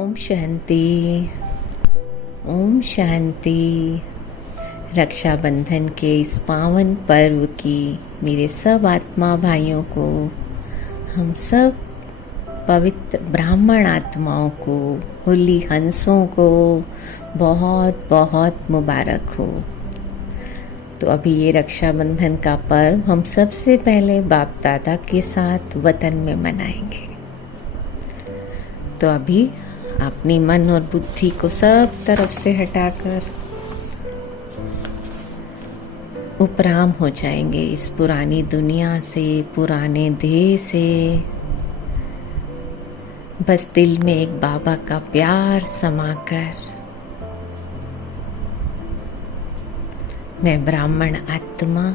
ओम शांति। ओम शांति। रक्षाबंधन के इस पावन पर्व की मेरे सब आत्मा भाइयों को, हम सब पवित्र ब्राह्मण आत्माओं को, होली हंसों को बहुत बहुत मुबारक हो। तो अभी ये रक्षाबंधन का पर्व हम सबसे पहले बाप दादा के साथ वतन में मनाएंगे। तो अभी अपनी मन और बुद्धि को सब तरफ से हटाकर उपराम हो जाएंगे इस पुरानी दुनिया से, पुराने देह से। बस दिल में एक बाबा का प्यार समाकर मैं ब्राह्मण आत्मा,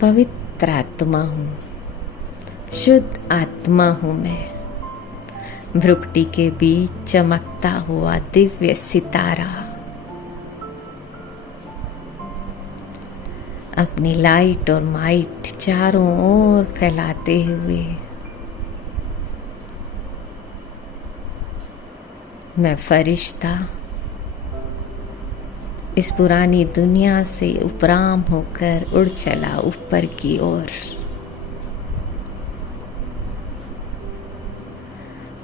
पवित्र आत्मा हूँ, शुद्ध आत्मा हूँ। मैं भ्रुकुटी के बीच चमकता हुआ दिव्य सितारा, अपनी लाइट और माइट चारों ओर फैलाते हुए मैं फरिश्ता इस पुरानी दुनिया से उपराम होकर उड़ चला ऊपर की ओर।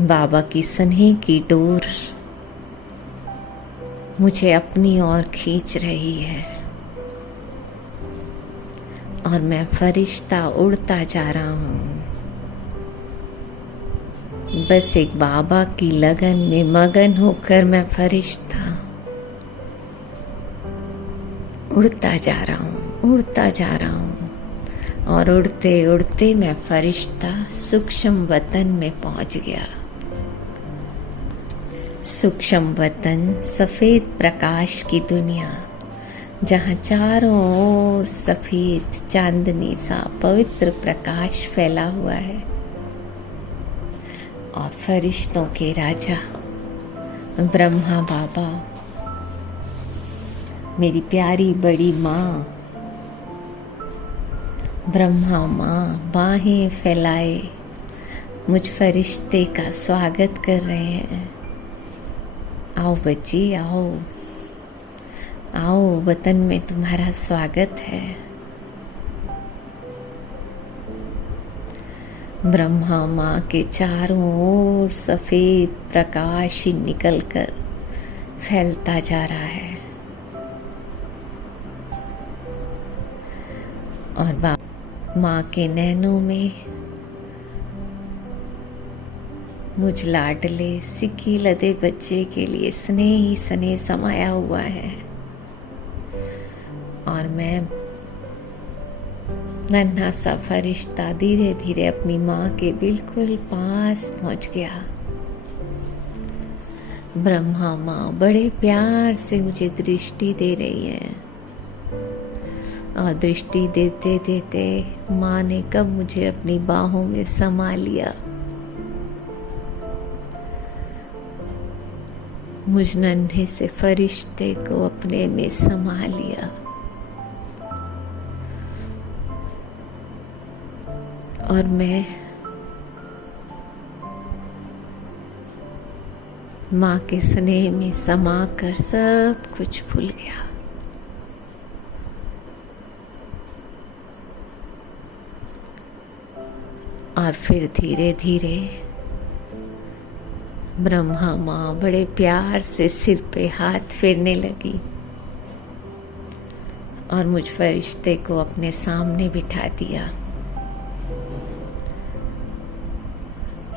बाबा की स्नेह की डोर मुझे अपनी ओर खींच रही है और मैं फरिश्ता उड़ता जा रहा हूँ। बस एक बाबा की लगन में मगन होकर मैं फरिश्ता उड़ता जा रहा हूँ, उड़ता जा रहा हूँ। और उड़ते उड़ते मैं फरिश्ता सूक्ष्म वतन में पहुँच गया। सूक्ष्म वतन, सफेद प्रकाश की दुनिया, जहाँ चारों ओर सफेद चांदनी सा पवित्र प्रकाश फैला हुआ है। और फरिश्तों के राजा ब्रह्मा बाबा, मेरी प्यारी बड़ी माँ ब्रह्मा माँ बाहें फैलाए मुझ फरिश्ते का स्वागत कर रहे हैं। आओ बच्ची, आओ आओ, वतन में तुम्हारा स्वागत है। ब्रह्मा माँ के चारों ओर सफेद प्रकाश ही निकलकर फैलता जा रहा है। और माँ के नैनों में मुझ लाडले सिक्की लदे बच्चे के लिए स्नेह ही स्नेह समाया हुआ है। और मैं नन्हा सा फरिश्ता धीरे धीरे अपनी माँ के बिल्कुल पास पहुँच गया। ब्रह्मा माँ बड़े प्यार से मुझे दृष्टि दे रही है। और दृष्टि देते देते माँ ने कब मुझे अपनी बाहों में समा लिया। मुझ नन्हे से फरिश्ते को अपने में समा लिया। और मैं माँ के स्नेह में समा कर सब कुछ भूल गया। और फिर धीरे धीरे ब्रह्मा माँ बड़े प्यार से सिर पे हाथ फेरने लगी और मुझ फरिश्ते को अपने सामने बिठा दिया।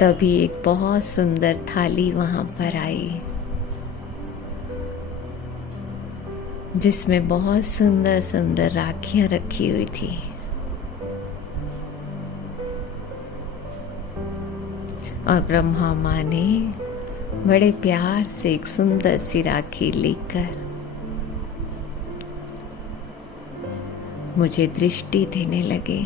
तभी एक बहुत सुंदर थाली वहां पर आई, जिसमें बहुत सुंदर सुंदर राखियां रखी हुई थी। और ब्रह्मा माँ ने बड़े प्यार से एक सुंदर सी राखी लेकर मुझे दृष्टि देने लगे।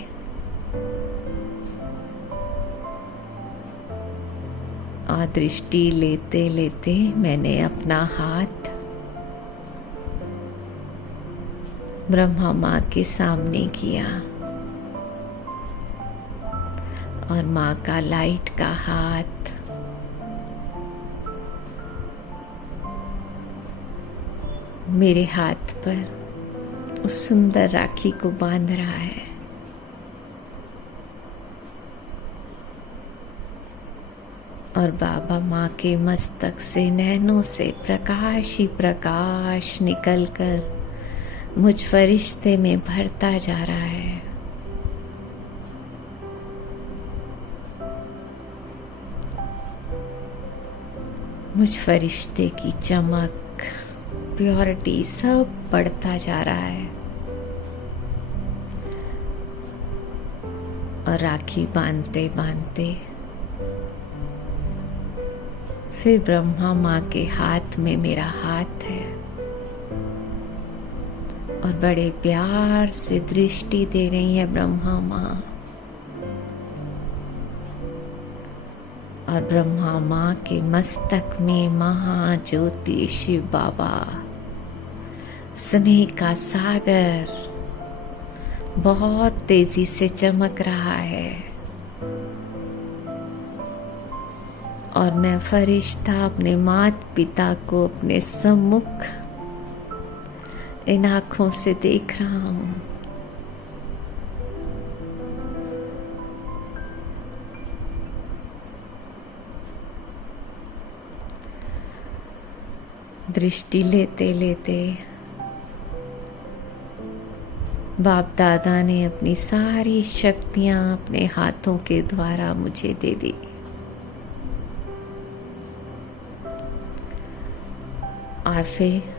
और दृष्टि लेते लेते मैंने अपना हाथ ब्रह्मा माँ के सामने किया और माँ का लाइट का हाथ मेरे हाथ पर उस सुंदर राखी को बांध रहा है। और बाबा माँ के मस्तक से नैनों से प्रकाश ही प्रकाश निकलकर मुझ फरिश्ते में भरता जा रहा है। मुझ फरिश्ते की चमक, प्योरिटी सब बढ़ता जा रहा है। और राखी बांधते बांधते फिर ब्रह्मा माँ के हाथ में मेरा हाथ है और बड़े प्यार से दृष्टि दे रही है ब्रह्मा माँ। और ब्रह्मा माँ के मस्तक में महाज्योति शिव बाबा, स्नेह का सागर बहुत तेजी से चमक रहा है। और मैं फरिश्ता अपने माता पिता को अपने सम्मुख इन आँखों से देख रहा हूँ। दृष्टि लेते लेते बाप दादा ने अपनी सारी शक्तियां अपने हाथों के द्वारा मुझे दे दी। और फिर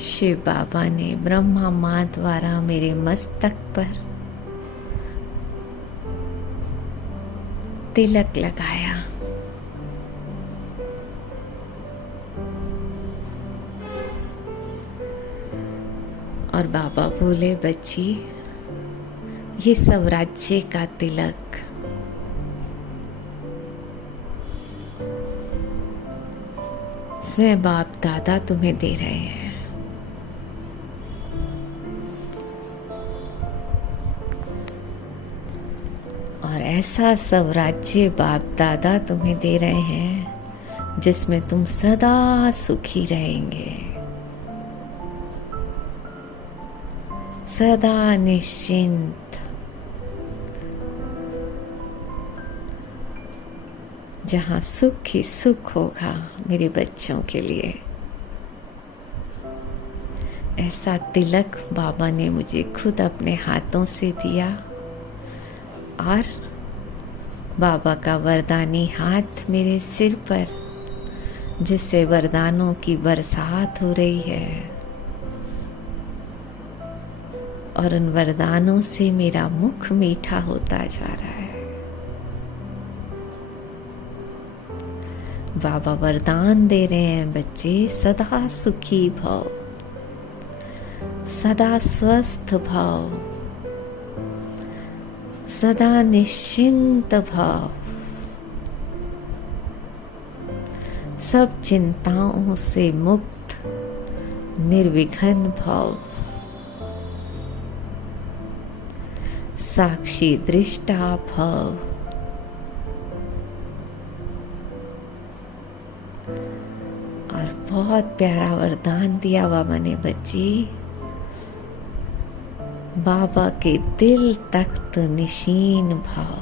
शिव बाबा ने ब्रह्मा माँ द्वारा मेरे मस्तक पर तिलक लगाया। और बाबा बोले, बच्ची, ये स्वराज्य का तिलक स्वयं बाप दादा तुम्हें दे रहे हैं। और ऐसा स्वराज्य बाप दादा तुम्हें दे रहे हैं जिसमें तुम सदा सुखी रहेंगे, सदा निश्चिंत, जहाँ सुख ही सुख होगा मेरे बच्चों के लिए। ऐसा तिलक बाबा ने मुझे खुद अपने हाथों से दिया। और बाबा का वरदानी हाथ मेरे सिर पर, जिससे वरदानों की बरसात हो रही है। और उन वरदानों से मेरा मुख मीठा होता जा रहा है। बाबा वरदान दे रहे हैं, बच्चे सदा सुखी भव, सदा स्वस्थ भव, सदा निश्चिंत भव, सब चिंताओं से मुक्त निर्विघ्न भव, साक्षी दृष्टा भव। और बहुत प्यारा वरदान दिया बाबा ने, बच्ची, बाबा के दिल तख्त निशीन भाव।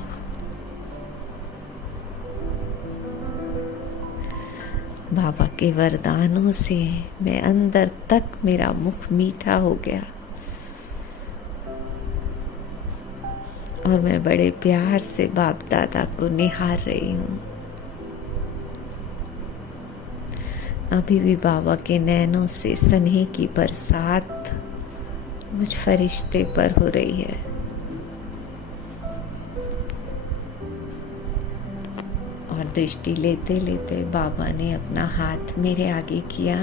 बाबा के वरदानों से मैं अंदर तक मेरा मुख मीठा हो गया। और मैं बड़े प्यार से बाप दादा को निहार रही हूँ। अभी भी बाबा के नैनों से स्नेह की बरसात मुझ फरिश्ते पर हो रही है। और दृष्टि लेते लेते बाबा ने अपना हाथ मेरे आगे किया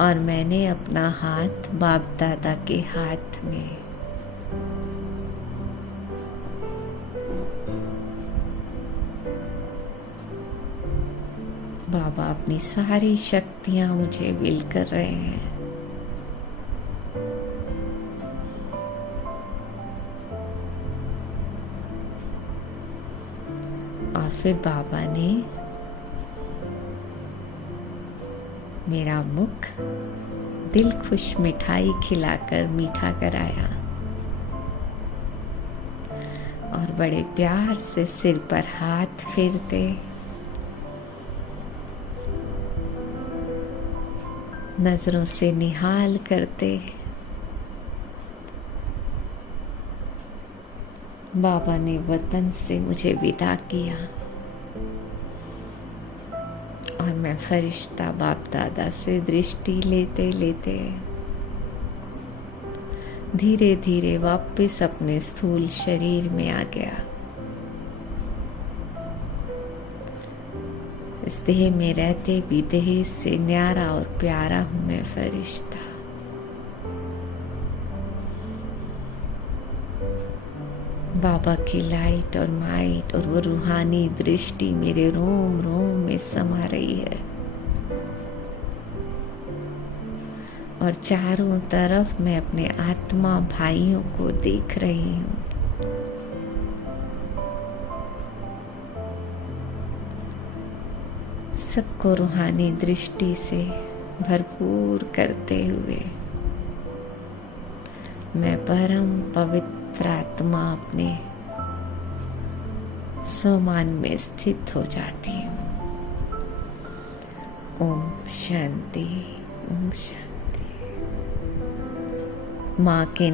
और मैंने अपना हाथ बाप दादा के हाथ में बाबा अपनी सारी शक्तियां मुझे विल कर रहे हैं। और फिर बाबा ने मेरा मुख दिल खुश मिठाई खिलाकर मीठा कराया और बड़े प्यार से सिर पर हाथ फेरते नजरों से निहाल करते बाबा ने वतन से मुझे विदा किया और मैं फरिश्ता बाप दादा से दृष्टि लेते लेते धीरे धीरे वापस अपने स्थूल शरीर में आ गया। इस देह में रहते भी देह से न्यारा और प्यारा हूं मैं फरिश्ता। बाबा की लाइट और माइट और वो रूहानी दृष्टि मेरे रोम रोम में समा रही है और चारों तरफ मैं अपने आत्मा भाइयों को देख रही हूँ। सबको रूहानी दृष्टि से भरपूर करते हुए मैं परम पवित्र आत्मा अपने सोमान में स्थित हो जाती हूँ। ओम शांति, ओम शांति। माँ के